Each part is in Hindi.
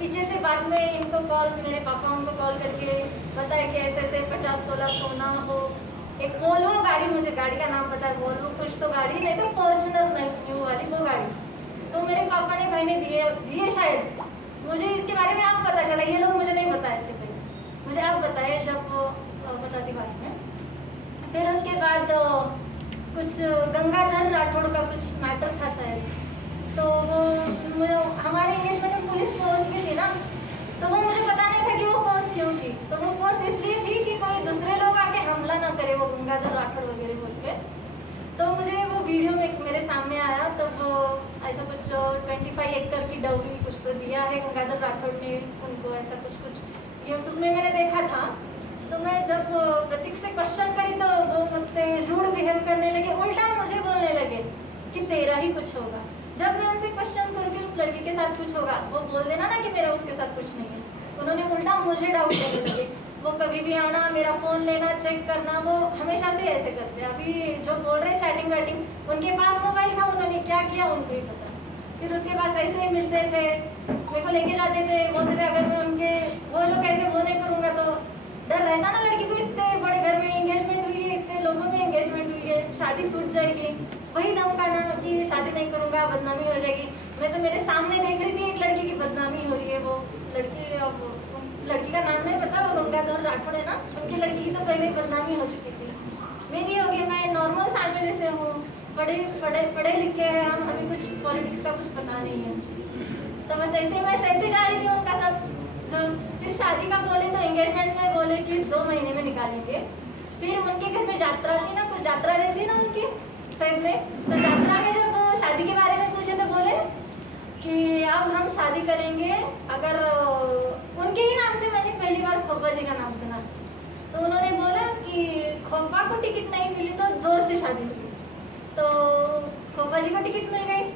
पीछे से बाद में इनको कॉल, मेरे पापा उनको कॉल करके बताया कि ऐसे ऐसे 50 तोला सोना हो, एक वोल्वो गाड़ी, मुझे गाड़ी का नाम पता है, वोल्वो कुछ तो गाड़ी, नहीं तो फॉर्च्यूनर न्यू वाली वो गाड़ी, तो मेरे पापा ने भाई ने दिए शायद। मुझे इसके बारे में अब पता चला, ये लोग मुझे नहीं बताए थे पहले, मुझे अब बताए जब वो बताती बाद में। फिर उसके बाद कुछ गंगाधर राठौड़ का कुछ मैटर था शायद, तो वो हमारे एंगेजमेंट में पुलिस फोर्स भी थी ना, तो वो मुझे पता नहीं था कि वो फोर्स क्यों थी, तो वो फोर्स इसलिए थी कि कोई दूसरे लोग आके हमला ना करे, वो गंगाधर राठौड़ वगैरह बोल के। तो मुझे वो वीडियो में मेरे सामने आया, तब ऐसा कुछ 25 एकड़ की डाउरी कुछ तो दिया है गंगाधर राठौड़ ने उनको, ऐसा कुछ कुछ यूट्यूब में मैंने देखा था। तो मैं जब प्रतीक से क्वेश्चन करी तो वो मुझसे रूड बिहेव करने लगे, उल्टा मुझे बोलने लगे कि तेरा ही कुछ होगा। जब मैं उनसे क्वेश्चन करूँ कि उस लड़की के साथ कुछ होगा, वो बोल देना ना कि मेरा उसके साथ कुछ नहीं है, उन्होंने उल्टा मुझे डाउट देने लगे। वो कभी भी आना, मेरा फ़ोन लेना, चेक करना, वो हमेशा से ऐसे करते हैं। अभी जो बोल रहे चैटिंग वैटिंग, उनके पास मोबाइल था, उन्होंने क्या किया उनको ही पता। फिर उसके पास ऐसे ही मिलते थे, मेरे को लेके जाते थे, बोलते थे अगर मैं उनके वो जो कहते वो नहीं करूँगा तो डर रहता ना लड़की को, इतने बड़े घर में एंगेजमेंट हुई है, इतने लोगों में एंगेजमेंट हुई है, शादी टूट जाएगी, वही धमकाना कि शादी नहीं करूँगा, बदनामी हो जाएगी। मैं तो मेरे सामने देख रही थी एक लड़की की बदनामी हो रही है, वो लड़की, अब लड़की का नाम नहीं पता, वो गंगाधर राठौड़ है ना, उनकी लड़की की तो पहले ही बदनामी हो चुकी थी। मेरी होगी, मैं नॉर्मल फैमिली से हूँ, पढ़े लिखे हैं हम, हमें कुछ पॉलिटिक्स का कुछ पता नहीं है। तो बस ऐसे मैं सहते जा रही थी उनका सब। फिर शादी का बोले तो एंगेजमेंट में बोले कि 2 महीने में निकालेंगे। फिर उनके घर में यात्रा थी ना, कुछ यात्रा रहती ना उनकी टाइम में, तो यात्रा में जब शादी के बारे में पूछे तो बोले कि अब हम शादी करेंगे अगर, उनके ही नाम से मैंने पहली बार खोपा जी का नाम सुना, तो उन्होंने बोला कि खोपा को टिकट नहीं मिली तो जोर से शादी होगी, तो खोपा जी को टिकट मिल गई।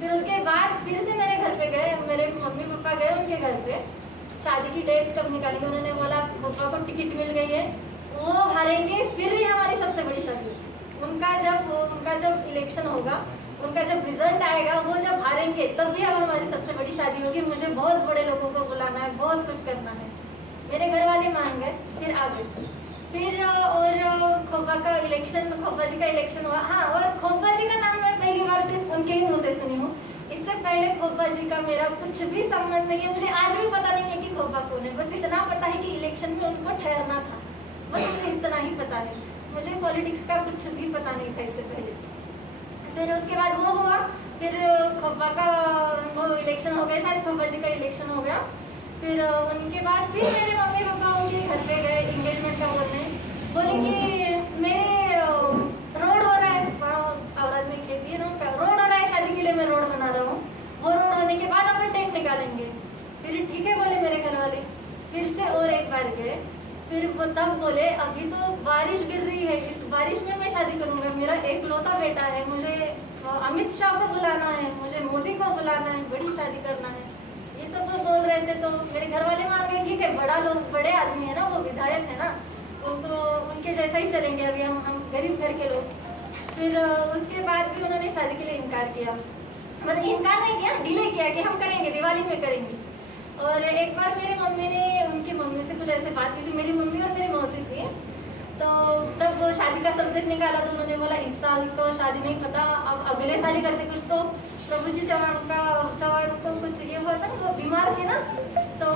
फिर उसके बाद फिर से मेरे घर पे गए, मेरे मम्मी पापा गए उनके घर पे, शादी की डेट कब निकाली, उन्होंने बोला खोपा को टिकट मिल गई है, वो हारेंगे फिर ही हमारी सबसे बड़ी शादी होगी। उनका जब इलेक्शन होगा, उनका जब रिजल्ट आएगा, वो जब हारेंगे तब भी अब हमारी सबसे बड़ी शादी होगी, मुझे बहुत बड़े लोगों को बुलाना है, बहुत कुछ करना है। मेरे घर वाले मान गए, फिर आ गए। फिर और खोपा का इलेक्शन, खोपा जी का इलेक्शन हुआ। हाँ, और खोपा जी का नाम मैं पहली बार सिर्फ उनके ही मुँह से सुनी हूँ, इससे पहले खोपा जी का मेरा कुछ भी संबंध नहीं है। मुझे आज भी पता नहीं है कि खोपा कौन है, बस इतना पता है कि इलेक्शन में उनको ठहरना था, बस मुझे इतना ही पता है। मुझे पॉलिटिक्स का कुछ भी पता नहीं था इससे पहले। फिर उसके बाद वो हुआ, फिर खोपा का वो इलेक्शन हो गया, शायद खोपा जी का इलेक्शन हो गया। फिर उनके बाद फिर मेरे मम्मी पापा उनके घर पे गए एंगेजमेंट का बोलने, बोले कि मेरे रोड हो रहा है, औरत में खेती है ना उनका, रोड हो रहा है, शादी के लिए मैं रोड बना रहा हूँ, वो रोड होने के बाद अपने डेट निकालेंगे। फिर ठीक है बोले मेरे घर वाले। फिर से और एक बार गए, फिर वो तब बोले अभी तो बारिश गिर रही है, इस बारिश में मैं शादी करूँगा, मेरा एक लौता बेटा है, मुझे अमित शाह को बुलाना है, मुझे मोदी को बुलाना है, बड़ी शादी करना है, ये सब वो बोल रहे थे। तो मेरे घर वाले मान गए, ठीक है, बड़ा लोग, बड़े आदमी है ना, वो विधायक है ना, उनको उनके जैसा ही चलेंगे, अभी हम गरीब घर के लोग। फिर उसके बाद भी उन्होंने शादी के लिए इनकार किया, मतलब इनकार नहीं किया, डिले किया कि हम करेंगे, दिवाली में करेंगे। और एक बार मेरी मम्मी ने उनकी मम्मी से कुछ ऐसे बात की थी, मेरी मम्मी और मेरी मौसी थी, तो तब वो शादी का सब्जेक्ट निकाला, तो उन्होंने बोला इस साल तो शादी नहीं पता, अब अगले साल ही करते कुछ। तो प्रभु जी चौहान को कुछ ये हुआ था ना, वो बीमार थे ना, तो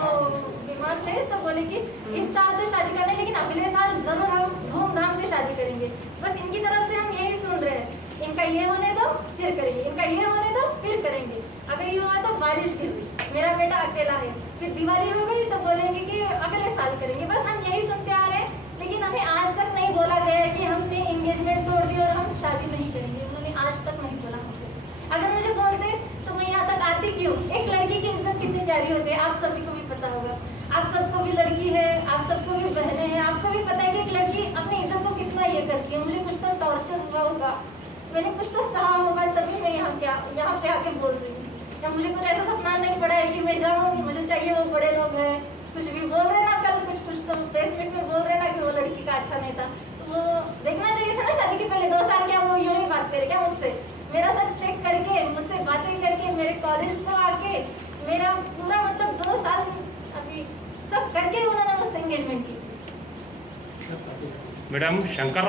बीमार थे, तो बोले कि इस साल तो शादी करना है, लेकिन अगले साल जरूर हम धूमधाम से शादी करेंगे। बस इनकी तरफ से हम यही सुन रहे हैं, इनका ये होने दो फिर करेंगे, इनका ये होने दो फिर करेंगे। अगर ये हुआ तो बारिश गिर गई, मेरा बेटा अकेला है, फिर दिवाली हो गई तो बोलेंगे कि अगले साल करेंगे। बस हम यही सुनते आ रहे हैं, लेकिन हमें आज तक नहीं बोला गया है कि हमने एंगेजमेंट तोड़ दी और हम शादी नहीं करेंगे। उन्होंने आज तक नहीं बोला मुझे। अगर मुझे बोलते तो मैं यहाँ तक आती क्यों? एक लड़की की इज्जत कितनी प्यारी होती है, आप सभी को भी पता होगा, आप सबको भी लड़की है, आप सबको भी बहनें हैं, आपको भी पता है कि एक लड़की अपनी इज्जत को कितना ये करती है। मुझे कुछ तो टॉर्चर हुआ होगा, मैंने कुछ तो सहा होगा, तभी मैं यहाँ पे आके बोल रही हूँ। या मुझे कुछ ऐसा सपना नहीं पड़ा है कि मैं जाऊँ, मुझे चाहिए वो बड़े लोग हैं, कुछ भी बोल रहे ना, कल कुछ तो प्रेस मीट में बोल रहे ना कि वो लड़की का अच्छा नहीं था, तो वो देखना चाहिए था ना शादी के पहले 2 साल। क्या वो यूँ ही बात करे क्या मुझसे? मेरा सब चेक करके, मुझसे बातें करके, मेरे कॉलेज को आके, मेरा पूरा मतलब 2 साल करके उन्होंने मुझसे एंगेजमेंट की। मैडम शंकर